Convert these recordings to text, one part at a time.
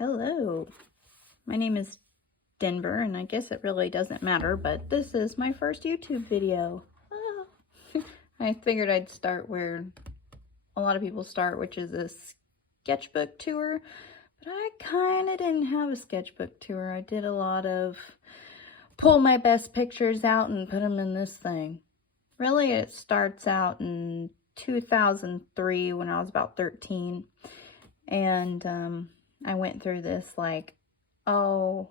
Hello, my name is Denver, and I guess it really doesn't matter, but this is my first YouTube video. I figured I'd start where a lot of people start, which is a sketchbook tour, but I kind of didn't have a sketchbook tour. I did a lot of pull my best pictures out and put them in this thing. Really, it starts out in 2003 when I was about 13, and I went through this like, oh,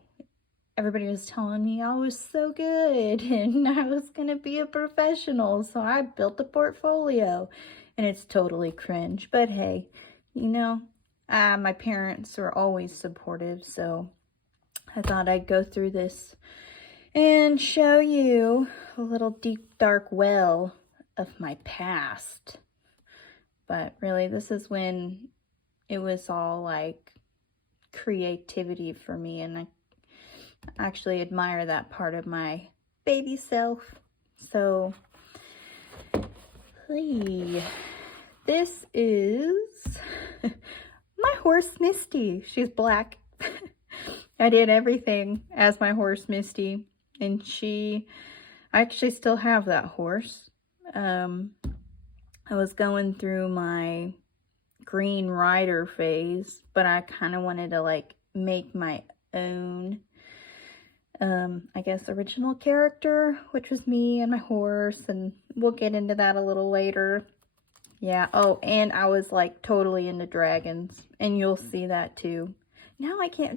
everybody was telling me I was so good and I was gonna be a professional, so I built a portfolio, and it's totally cringe, but hey, my parents were always supportive, so I thought I'd go through this and show you a little deep dark well of my past. But really, this is when it was all like creativity for me, and I actually admire that part of my baby self. So this is my horse Misty. She's black. I did everything as my horse Misty, and I actually still have that horse. I was going through my Green Rider phase, but I kind of wanted to like make my own I guess original character, which was me and my horse, and we'll get into that a little later. Yeah, oh, and I was like totally into dragons, and you'll see that too. Now I can't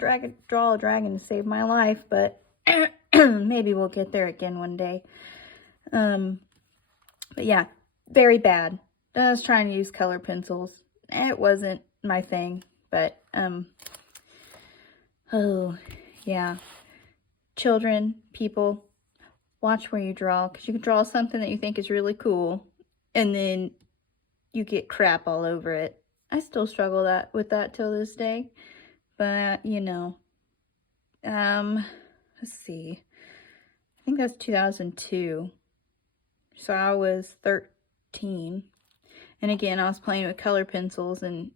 draw a dragon to save my life, but maybe we'll get there again one day. But yeah, very bad. I was trying to use color pencils. It wasn't my thing, but oh yeah. Children, people, watch where you draw, because you can draw something that you think is really cool, and then you get crap all over it. I still struggle with that till this day, but let's see. I think that's 2002. So I was 13, and again, I was playing with color pencils, and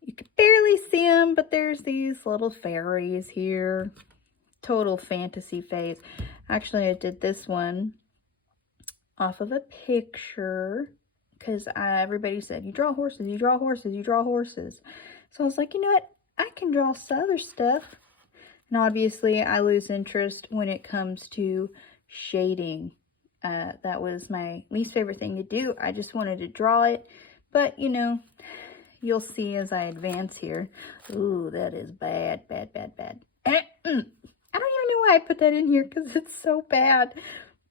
you could barely see them, but there's these little fairies here. Total fantasy phase. Actually, I did this one off of a picture because everybody said, you draw horses, you draw horses, you draw horses. So I was like, you know what? I can draw some other stuff. And obviously, I lose interest when it comes to shading. That was my least favorite thing to do. I just wanted to draw it. But, you'll see as I advance here. Ooh, that is bad, bad, bad, bad. I don't even know why I put that in here because it's so bad.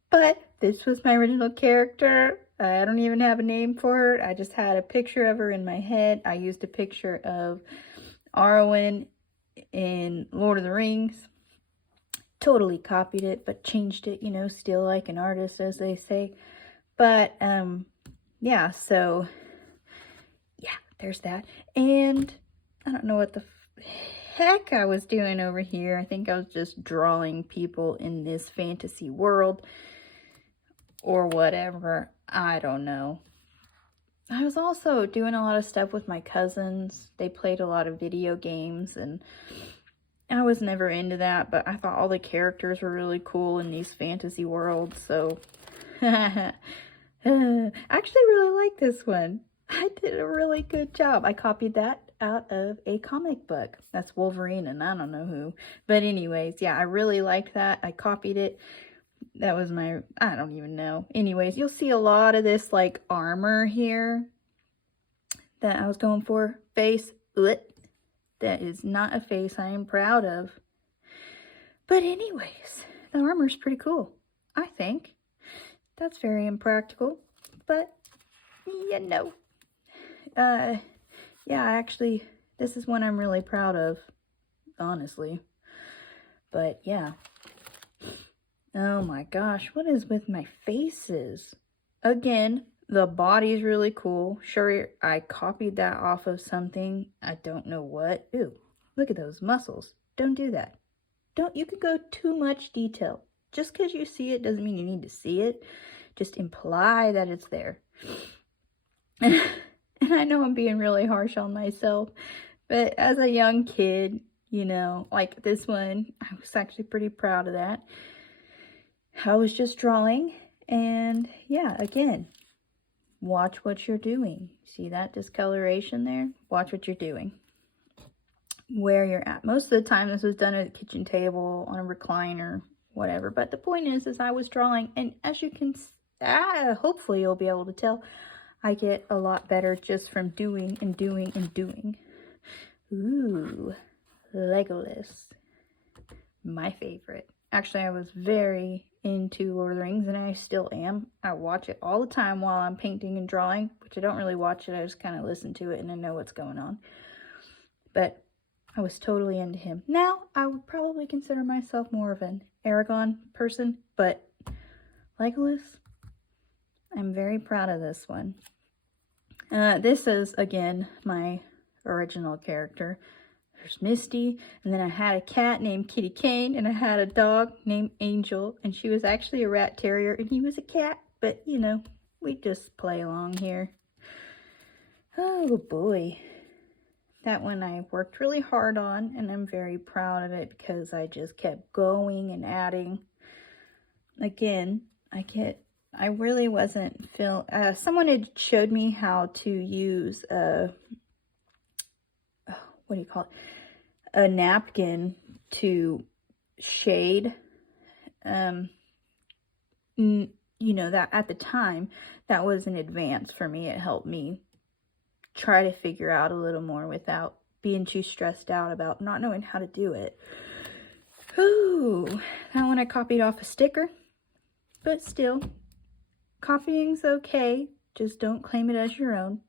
But this was my original character. I don't even have a name for her. I just had a picture of her in my head. I used a picture of Arwen in Lord of the Rings. Totally copied it, but changed it, still like an artist, as they say. But, yeah, so, yeah, there's that. And I don't know what the heck I was doing over here. I think I was just drawing people in this fantasy world or whatever. I don't know. I was also doing a lot of stuff with my cousins. They played a lot of video games, and I was never into that, but I thought all the characters were really cool in these fantasy worlds, so I actually really like this one. I did a really good job. I copied that out of a comic book. That's Wolverine and I don't know who. But anyways, yeah, I really liked that. I copied it. That was I don't even know. Anyways, you'll see a lot of this like armor here that I was going for. Face. That is not a face I am proud of. But anyways, the armor's pretty cool, I think. That's very impractical, but yeah, actually, this is one I'm really proud of, honestly. But yeah. Oh my gosh, what is with my faces? Again, the body's really cool. Sure, I copied that off of something. I don't know what. Ooh, look at those muscles. Don't do that. You could go too much detail. Just because you see it doesn't mean you need to see it. Just imply that it's there. And I know I'm being really harsh on myself, but as a young kid, You know, like this one, I was actually pretty proud of that. I was just drawing, and yeah, again, watch what you're doing. See that discoloration there? Watch what you're doing. Where you're at. Most of the time this was done at a kitchen table, on a recliner, whatever. But the point is I was drawing, and as you can, hopefully you'll be able to tell, I get a lot better just from doing and doing and doing. Ooh, Legolas. My favorite. Actually, I was very into Lord of the Rings, and I still am. I watch it all the time while I'm painting and drawing, which I don't really watch it. I just kind of listen to it and I know what's going on. But I was totally into him. Now, I would probably consider myself more of an Aragorn person, but Legolas, I'm very proud of this one. This is, again, my original character. There's Misty, and then I had a cat named Kitty Kane, and I had a dog named Angel, and she was actually a rat terrier, and he was a cat, but, you know, we just play along here. Oh, boy. That one I worked really hard on, and I'm very proud of it because I just kept going and adding. Again, I really wasn't someone had showed me how to use what do you call it? A napkin to shade. You know, that at the time, that was an advance for me. It helped me try to figure out a little more without being too stressed out about not knowing how to do it. Ooh, that one I copied off a sticker, but still, copying's okay. Just don't claim it as your own.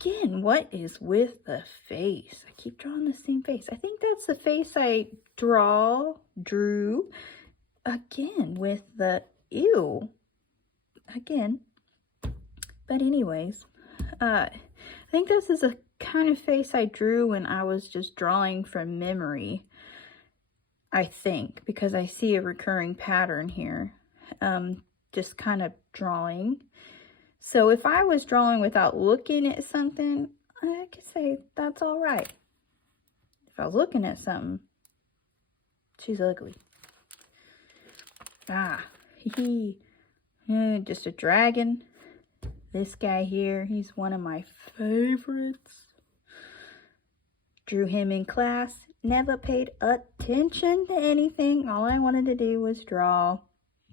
Again, what is with the face? I keep drawing the same face. I think that's the face I drew. Again, with the ew. Again. But anyways, I think this is a kind of face I drew when I was just drawing from memory. I think, because I see a recurring pattern here. Just kind of drawing. So if I was drawing without looking at something, I could say that's all right. If I was looking at something, she's ugly. Just a dragon. This guy here, he's one of my favorites. Drew him in class. Never paid attention to anything. All I wanted to do was draw.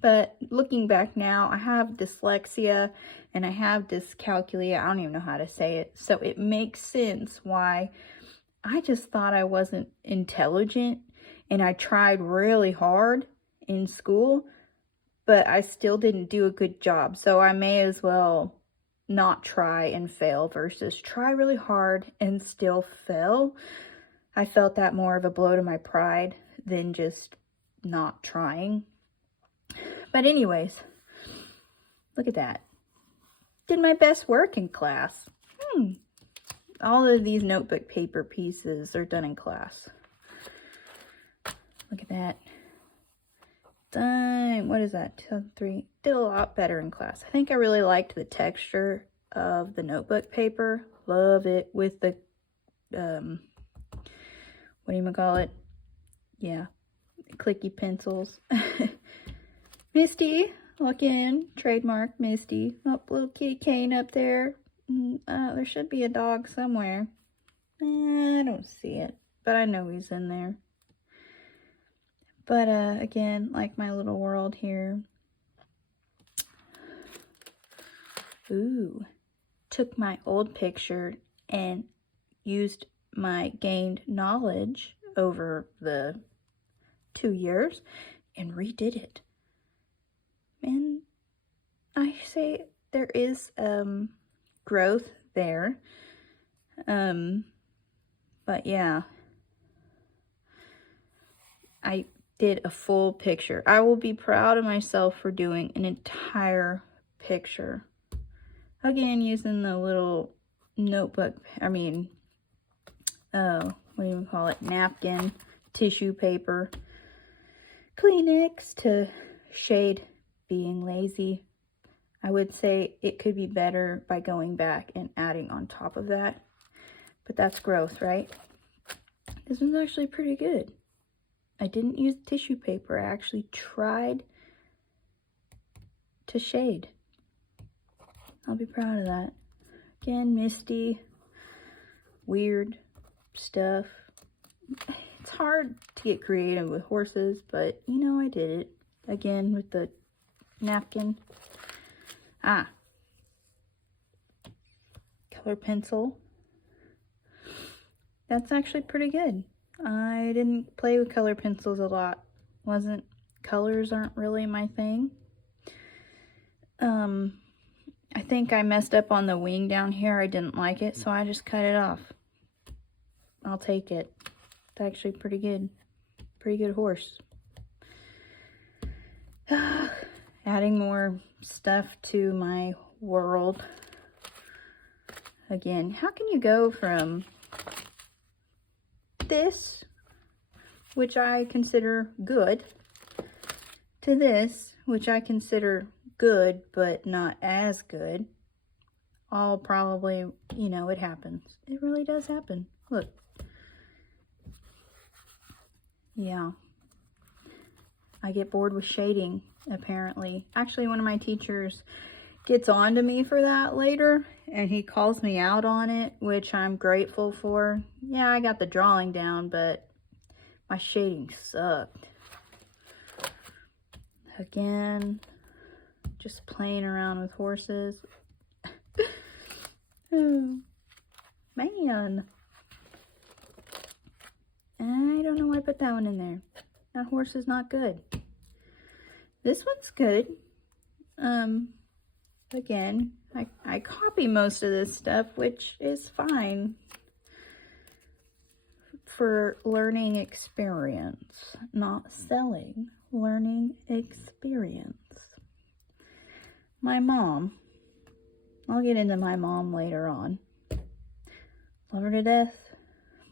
But looking back now, I have dyslexia and I have dyscalculia. I don't even know how to say it. So it makes sense why I just thought I wasn't intelligent. And I tried really hard in school, but I still didn't do a good job. So I may as well not try and fail versus try really hard and still fail. I felt that more of a blow to my pride than just not trying. But anyways, look at that. Did my best work in class. All of these notebook paper pieces are done in class. Look at that. Done. What is that? 2003. Did a lot better in class. I think I really liked the texture of the notebook paper. Love it with the, what do you call it? Yeah, clicky pencils. Misty, look in, trademark Misty. Oh, little Kitty Kane up there. There should be a dog somewhere. I don't see it, but I know he's in there. But again, like my little world here. Ooh, took my old picture and used my gained knowledge over the 2 years and redid it. And I say there is growth there. But yeah, I did a full picture. I will be proud of myself for doing an entire picture. Again, using the little notebook, what do you call it? Napkin, tissue paper, Kleenex to shade being lazy. I would say it could be better by going back and adding on top of that. But that's growth, right? This one's actually pretty good. I didn't use tissue paper. I actually tried to shade. I'll be proud of that. Again, misty, weird stuff. It's hard to get creative with horses, but you know, I did it. Again, with the napkin. Color pencil. That's actually pretty good. I didn't play with color pencils a lot. Colors aren't really my thing. I think I messed up on the wing down here. I didn't like it, so I just cut it off. I'll take it. It's actually pretty good. Pretty good horse. Adding more stuff to my world. Again, how can you go from this, which I consider good, to this, which I consider good, but not as good? All probably, you know, it happens. It really does happen. Look. Yeah. I get bored with shading, apparently. Actually, one of my teachers gets on to me for that later, and he calls me out on it, which I'm grateful for. Yeah, I got the drawing down, but my shading sucked. Again, just playing around with horses. Oh, man. I don't know why I put that one in there. That horse is not good. This one's good. Again, I copy most of this stuff, which is fine for learning experience, not selling, learning experience. My mom, I'll get into my mom later on. Love her to death,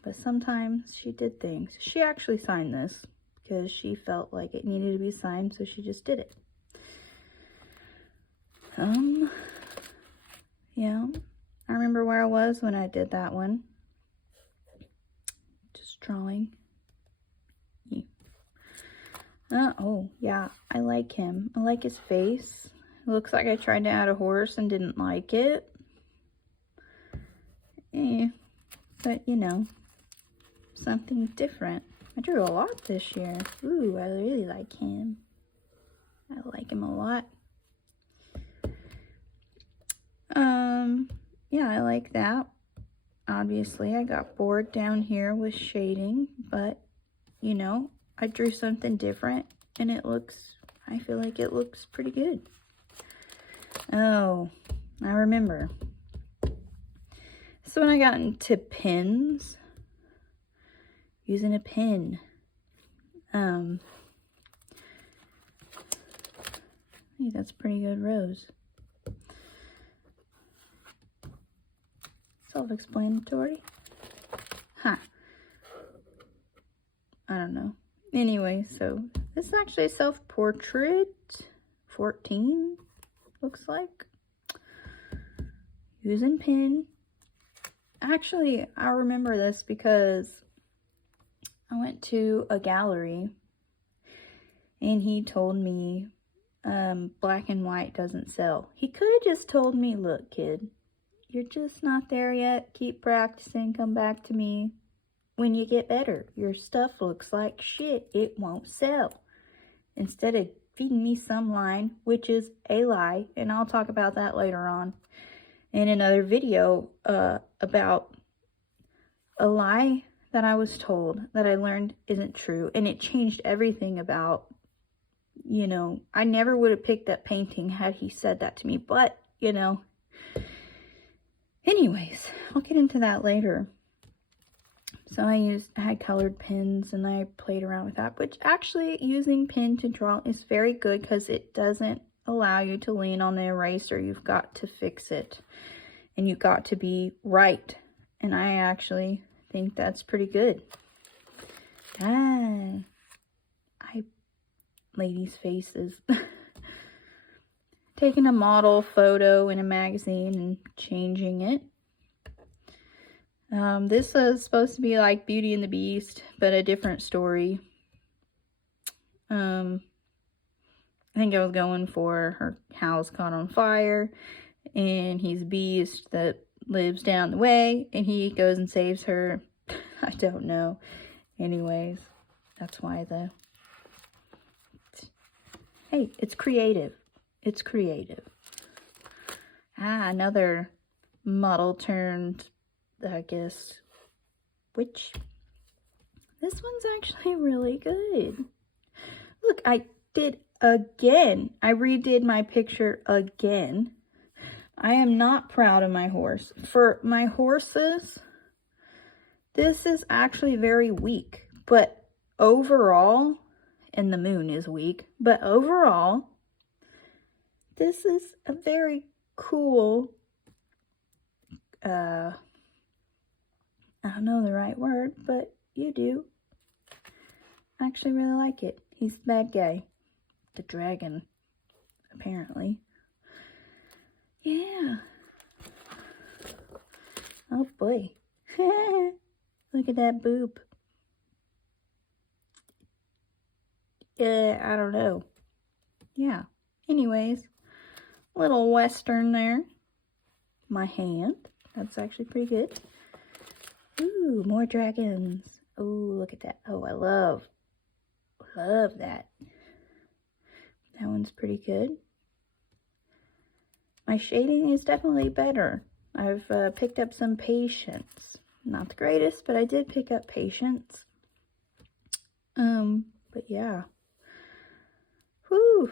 but sometimes she did things. She actually signed this because she felt like it needed to be signed, so she just did it. Yeah, I remember where I was when I did that one. Just drawing. Yeah. Oh, yeah, I like him. I like his face. It looks like I tried to add a horse and didn't like it. But, you know, something different. I drew a lot this year. Ooh, I really like him. I like him a lot. Yeah, I like that. Obviously, I got bored down here with shading, but, you know, I drew something different, and I feel like it looks pretty good. Oh, I remember. So when I got into pins, using a pin, hey, that's pretty good rose. Self-explanatory. Huh. I don't know. Anyway, so this is actually a self-portrait. 14, looks like. Using pin. Actually, I remember this because I went to a gallery and he told me black and white doesn't sell. He could have just told me, look, kid, you're just not there yet. Keep practicing. Come back to me when you get better. Your stuff looks like shit. It won't sell. Instead of feeding me some line, which is a lie, and I'll talk about that later on in another video about a lie that I was told that I learned isn't true, and it changed everything about, you know, I never would have picked up painting had he said that to me, but, you know, anyways, I'll get into that later. So I had colored pens and I played around with that, which actually using pen to draw is very good because it doesn't allow you to lean on the eraser. You've got to fix it and you've got to be right. And I actually think that's pretty good. Ladies' faces. Taking a model photo in a magazine and changing it. This is supposed to be like Beauty and the Beast, but a different story. I think I was going for her house caught on fire, and he's a beast that lives down the way, and he goes and saves her. I don't know. Anyways, that's why hey, it's creative. It's creative. Another model turned, I guess, witch. This one's actually really good. Look, I did again. I redid my picture again. I am not proud of my horse. For my horses, this is actually very weak. But overall, and the moon is weak, but overall, this is a very cool, I don't know the right word, but you do. I actually really like it. He's the bad guy. The dragon, apparently. Yeah. Oh boy. Look at that boob. I don't know. Yeah. Anyways, little western there. My hand. That's actually pretty good. Ooh, more dragons. Ooh, look at that. Oh, I love that. That one's pretty good. My shading is definitely better. I've picked up some patience. Not the greatest, but I did pick up patience. But yeah. Whew.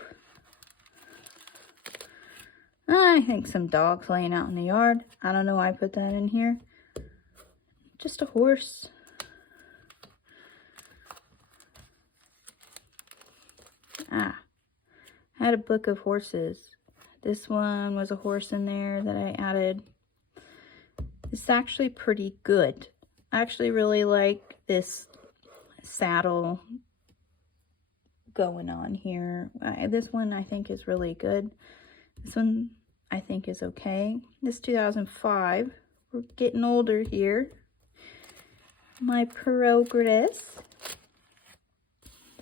I think some dogs laying out in the yard. I don't know why I put that in here. Just a horse. I had a book of horses. This one was a horse in there that I added. It's actually pretty good. I actually really like this saddle going on here. This one I think is really good. This one I think is okay. This 2005. We're getting older here. My progress.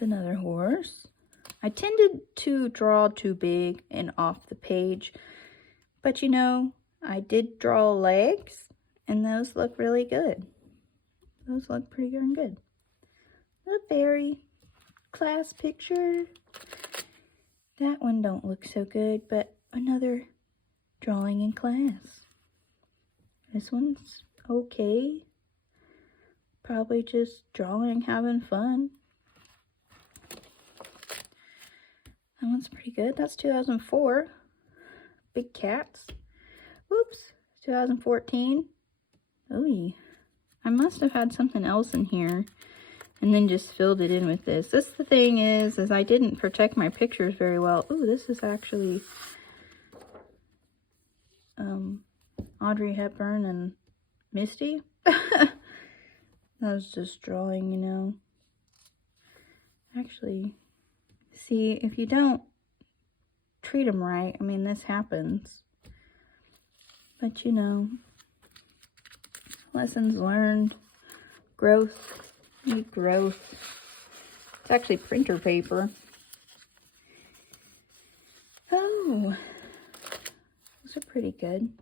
Another horse. I tended to draw too big and off the page, but you know, I did draw legs, and those look really good. Those look pretty darn good. A very class picture. That one don't look so good, but another drawing in class. This one's okay. Probably just drawing, having fun. That one's pretty good. That's 2004. Big cats. Whoops. 2014. Ooh. I must have had something else in here and then just filled it in with this. The thing is I didn't protect my pictures very well. Ooh, this is actually Audrey Hepburn and Misty. That was just drawing, you know. Actually, see, if you don't treat them right, I mean, this happens. But, you know, lessons learned, growth, need growth. It's actually printer paper. Oh, those are pretty good.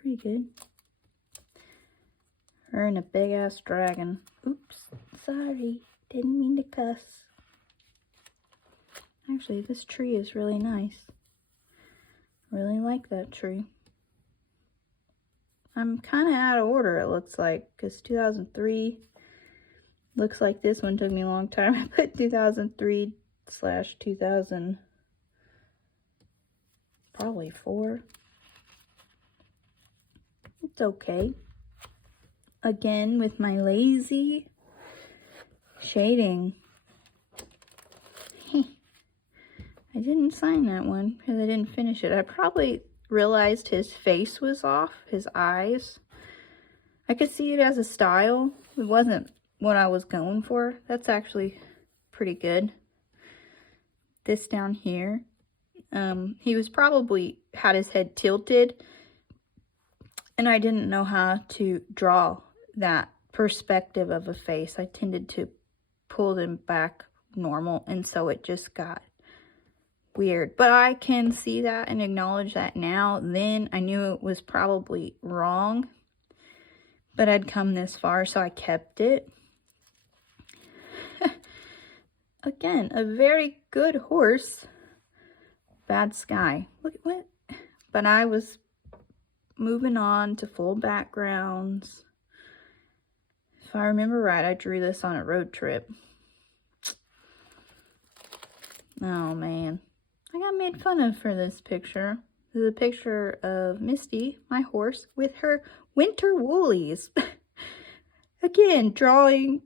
Pretty good. Her and a big-ass dragon. Oops, sorry. Didn't mean to cuss. Actually, this tree is really nice. Really like that tree. I'm kind of out of order, it looks like, because 2003 looks like this one took me a long time. I put 2003/2000, probably 4. It's okay. Again, with my lazy shading. I didn't sign that one because I didn't finish it. I probably realized his face was off, his eyes. I could see it as a style. It wasn't what I was going for. That's actually pretty good. This down here. He was probably had his head tilted And I didn't know how to draw that perspective of a face. I tended to pull them back normal, and so it just got weird. But I can see that and acknowledge that now. Then I knew it was probably wrong, but I'd come this far, so I kept it. Again, a very good horse. Bad sky. Look at what. But I was moving on to full backgrounds. If I remember right, I drew this on a road trip. Oh, man. I got made fun of for this picture. This is a picture of Misty, my horse, with her winter woolies. Again, drawing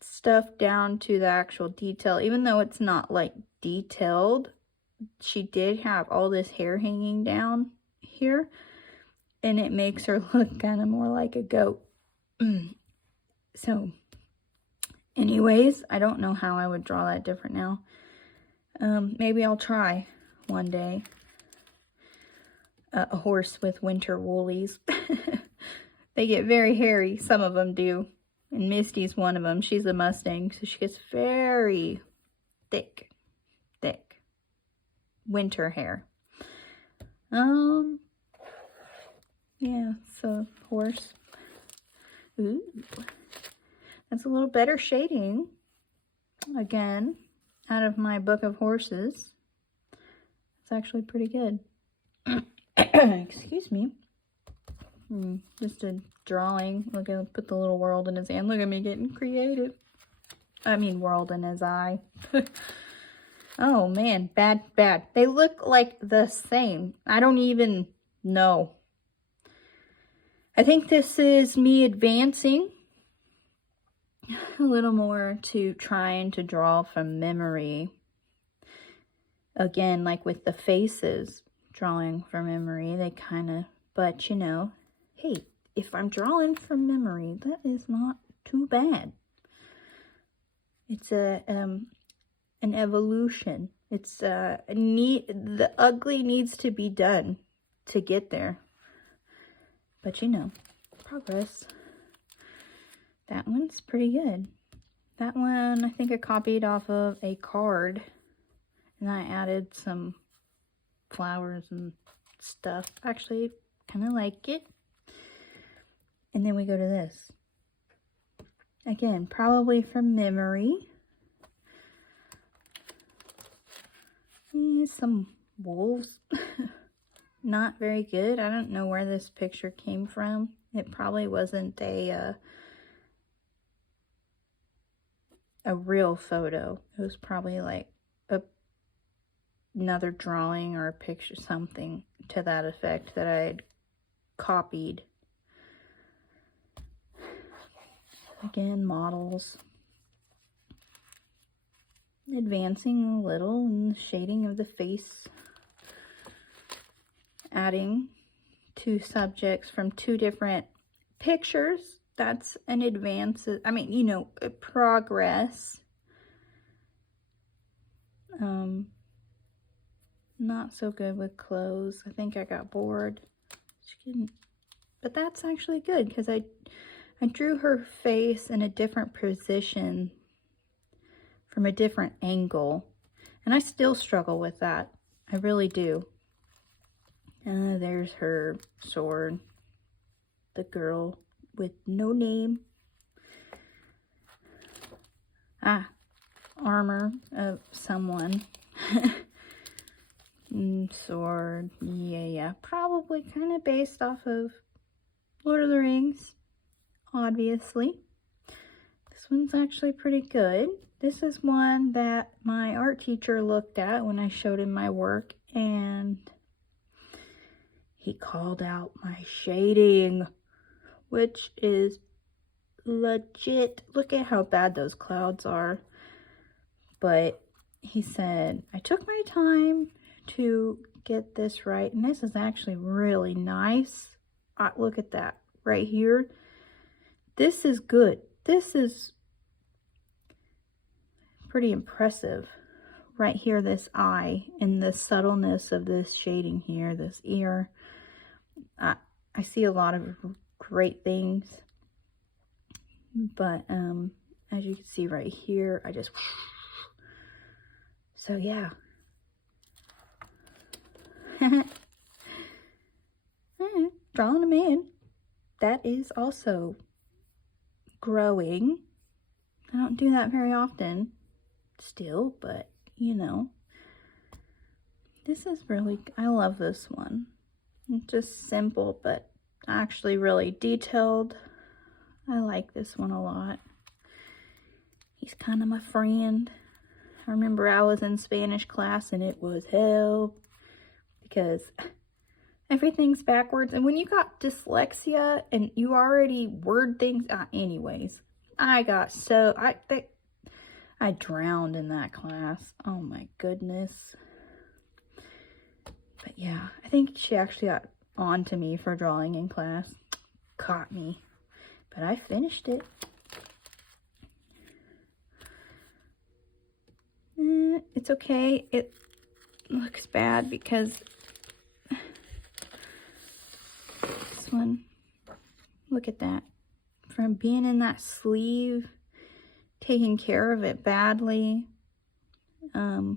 stuff down to the actual detail. Even though it's not, like, detailed, she did have all this hair hanging down here. And it makes her look kind of more like a goat. So, anyways, I don't know how I would draw that different now. Maybe I'll try one day. A horse with winter woolies. They get very hairy. Some of them do. And Misty's one of them. She's a Mustang, so she gets very thick winter hair. Yeah, so horse. Ooh. That's a little better shading. Again, out of my book of horses. It's actually pretty good. Excuse me. Just a drawing. Look at, put the little world in his hand. Look at me getting creative. I mean, world in his eye. Oh man, bad. They look like the same. I don't even know. I think this is me advancing a little more to trying to draw from memory. Again, like with the faces, drawing from memory, they kind of, but you know, hey, if I'm drawing from memory, that is not too bad. It's an evolution. It's the ugly needs to be done to get there. But you know, progress. That one's pretty good. That one, I think I copied off of a card. And I added some flowers and stuff. Actually, kind of like it. And then we go to this. Again, probably from memory. Some wolves. Not very good. I don't know where this picture came from. It probably wasn't a real photo. It was probably like another drawing or a picture, something to that effect that I had copied. Again, models. Advancing a little in the shading of the face. Adding two subjects from two different pictures. That's an advance. I mean, you know, progress. Not so good with clothes. I think I got bored. But that's actually good because I drew her face in a different position from a different angle. And I still struggle with that. I really do. There's her sword. The girl with no name. Armor of someone. Sword. Yeah. Probably kind of based off of Lord of the Rings. Obviously. This one's actually pretty good. This is one that my art teacher looked at when I showed him my work, and he called out my shading, which is legit. Look at how bad those clouds are. But he said, I took my time to get this right, and this is actually really nice. Look at that right here. This is good. This is pretty impressive. Right here, this eye and the subtleness of this shading here, this ear. I see a lot of great things, but as you can see right here, I just, so yeah. Drawing them in. That is also growing. I don't do that very often still, but you know, this is really, I love this one. It's just simple, but actually really detailed. I like this one a lot. He's kind of my friend. I remember I was in Spanish class and it was hell because everything's backwards. And when you got dyslexia and you already word things, anyways, I got so, I drowned in that class. Oh my goodness. But yeah, I think she actually got on to me for drawing in class. Caught me. But I finished it. It's okay. It looks bad because this one, look at that. From being in that sleeve, taking care of it badly. But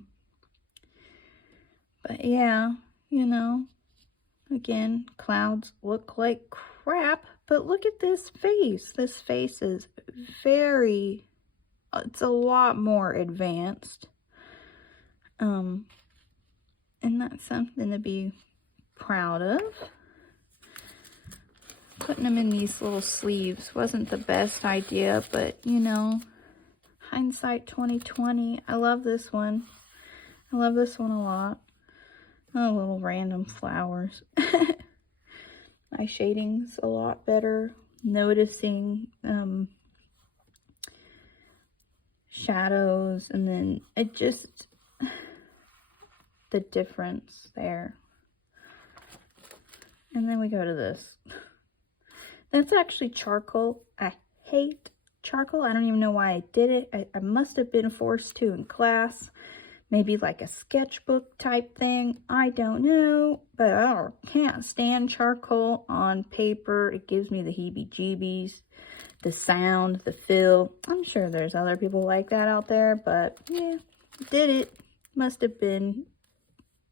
yeah, you know, again, clouds look like crap, but look at this face. This face is very, it's a lot more advanced. And that's something to be proud of. Putting them in these little sleeves wasn't the best idea, but you know, hindsight 2020. I love this one. I love this one a lot. Oh, little random flowers. My shading's a lot better. Noticing shadows, and then it just, the difference there. And then we go to this. That's actually charcoal. I hate charcoal. I don't even know why I did it. I must have been forced to in class. Maybe like a sketchbook type thing. I don't know. But I can't stand charcoal on paper. It gives me the heebie-jeebies. The sound, the feel. I'm sure there's other people like that out there. But yeah, did it. Must have been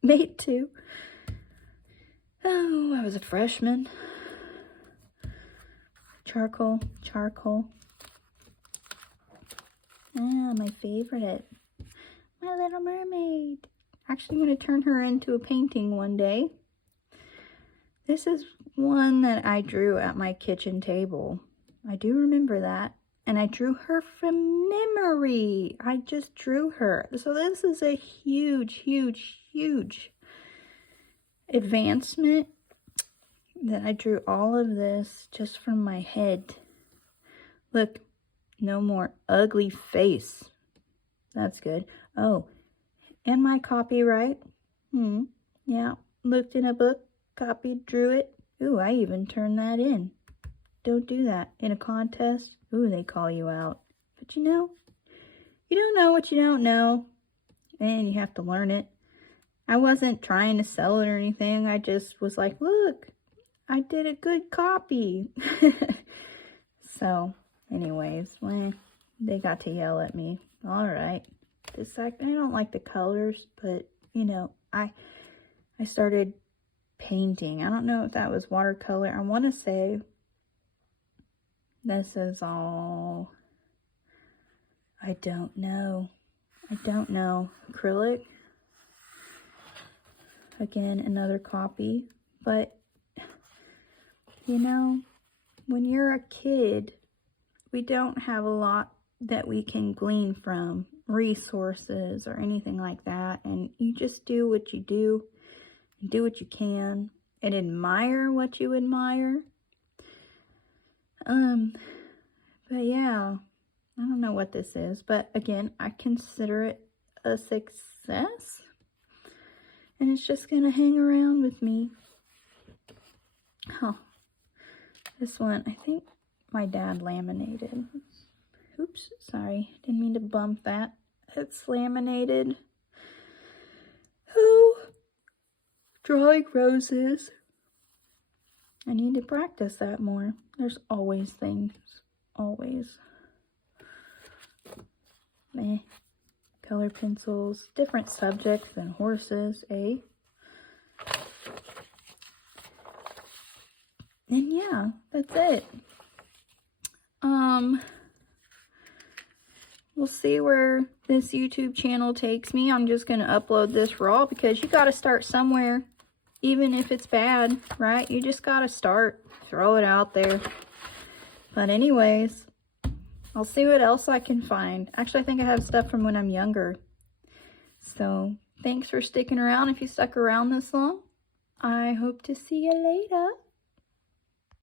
made to. Oh, I was a freshman. Charcoal, charcoal. Ah, my favorite. My Little Mermaid. Actually, I'm going to turn her into a painting one day. This is one that I drew at my kitchen table. I do remember that. And I drew her from memory. I just drew her. So this is a huge, huge, huge advancement that I drew all of this just from my head. Look, no more ugly face. That's good. Oh, and my copyright. Yeah, looked in a book, copied, drew it. Ooh, I even turned that in. Don't do that in a contest. Ooh, they call you out. But you know, you don't know what you don't know, and you have to learn it. I wasn't trying to sell it or anything. I just was like, look, I did a good copy. So, anyways, when they got to yell at me. All right. This, I don't like the colors, but, you know, I started painting. I don't know if that was watercolor. I want to say this is all, I don't know. I don't know. Acrylic. Again, another copy. But, you know, when you're a kid, we don't have a lot that we can glean from resources or anything like that. And you just do what you do, and do what you can, and admire what you admire. But yeah, I don't know what this is, but again, I consider it a success. And it's just gonna hang around with me. Oh, this one, I think my dad laminated. Oops, sorry, didn't mean to bump that. It's laminated. Oh, drawing roses. I need to practice that more. There's always things. Always. Meh. Color pencils. Different subjects than horses, eh? And yeah, that's it. We'll see where this YouTube channel takes me. I'm just going to upload this raw because you got to start somewhere. Even if it's bad, right? You just got to start. Throw it out there. But anyways, I'll see what else I can find. Actually, I think I have stuff from when I'm younger. So, thanks for sticking around if you stuck around this long. I hope to see you later.